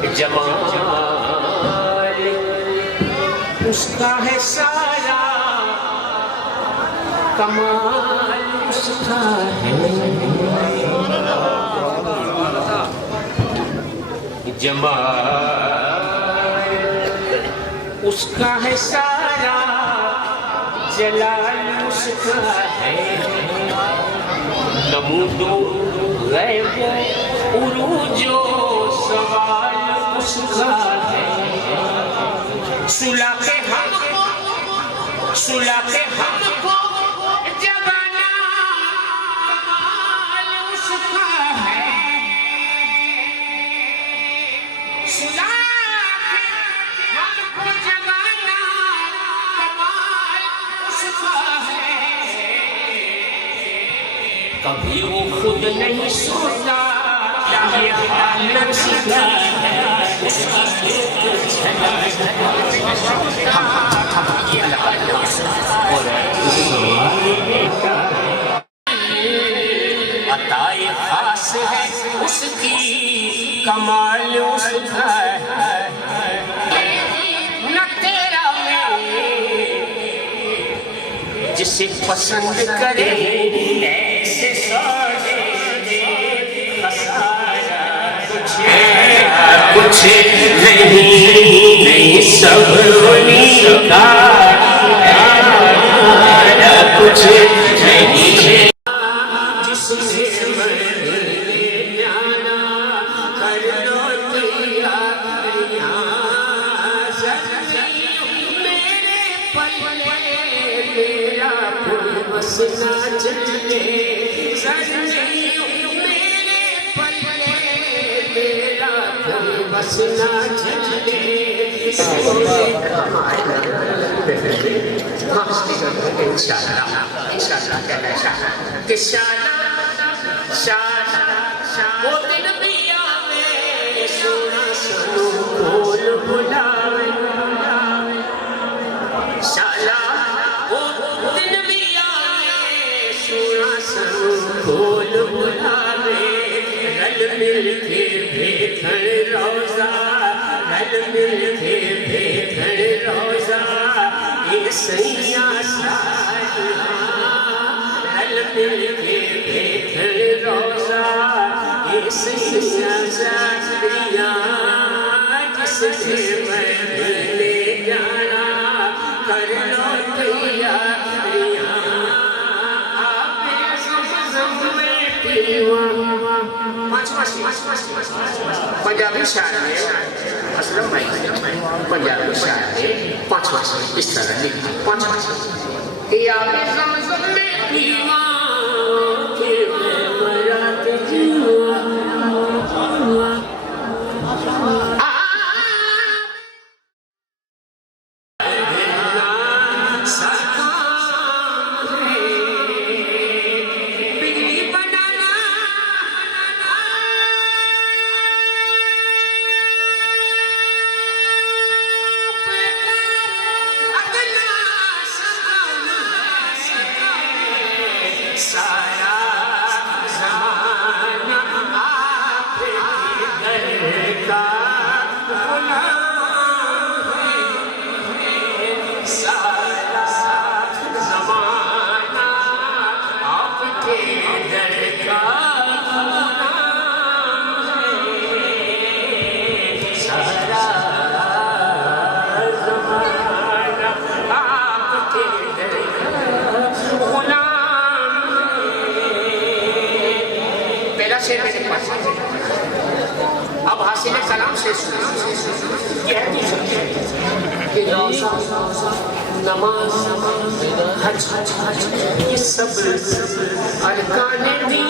जमाल उसका है सारा, कमाल उसका है। जमाल उसका है सारा, जलाल उसका है। नमूदो गैबो उरूजो सवाल उसका है। सुला के हमको जगाना कमाल उसका है। सुला के हमको जगाना कमाल उसका है। कभी वो खुद नहीं सोता, ये हाल उसका है। अताए खास है उसकी, कमाल उसका है। न तेरा में जिसे पसंद करे ऐसे सौदे कुछ नहीं सब उन्हीं का, कुछ नहीं जिससे मरने जाना कर लो तैयारियां। मेरे पल्ले तेरा फूल बसना चले, बसना चले। वो दिन भी आवे, सोना सनू बोल बुलावे। शाला वो दिन भी आवे, सोना सनू बोल बुलावे। रल मिल के भेखण रोजा, रल मिल के भेखण रोजा, ये सैया सारिया। रल मिल के भेखण रोजा, ये सैया सारिया। जिससे मरने जाना कर लो तैयारियां। आपे ज़म में पीवा। पंजाबी शायर में असलम भाई पंजाबी शायर में पांचवा इस तरह लिखा। पांचवा कि आपने ज़म में पीवा के मैं मरा के जीवा। अब हासिल कलाम से कि नमाज हज ये सब अरकान दीन।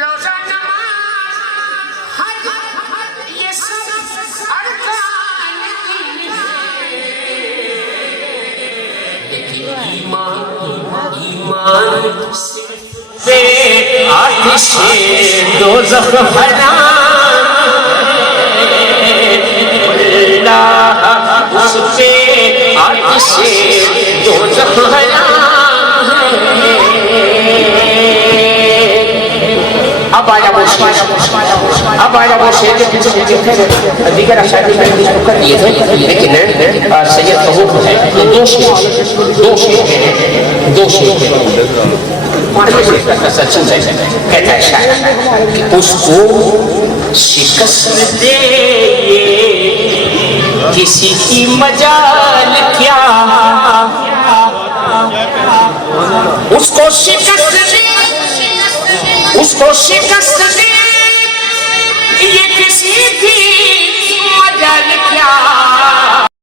रोजा नमाज हज ये सब अरकान दीन। लेकिन ईमान से आतिशे दोज़ख हराम, अल्लाह उससे आतिशे दोज़ख हराम है। अब आया वो शेर, अब आया वो शेर के पीछे दीगर अशायरी में इसको कर दिए थे, लेकिन सैयद कबूल है तो दो शेर कहता है शायर कि उसको शिकस्त दे किसी की मजाल क्या, उसको शिकस्त दे, उसको शिकस्त दे ये किसी की मजाल क्या।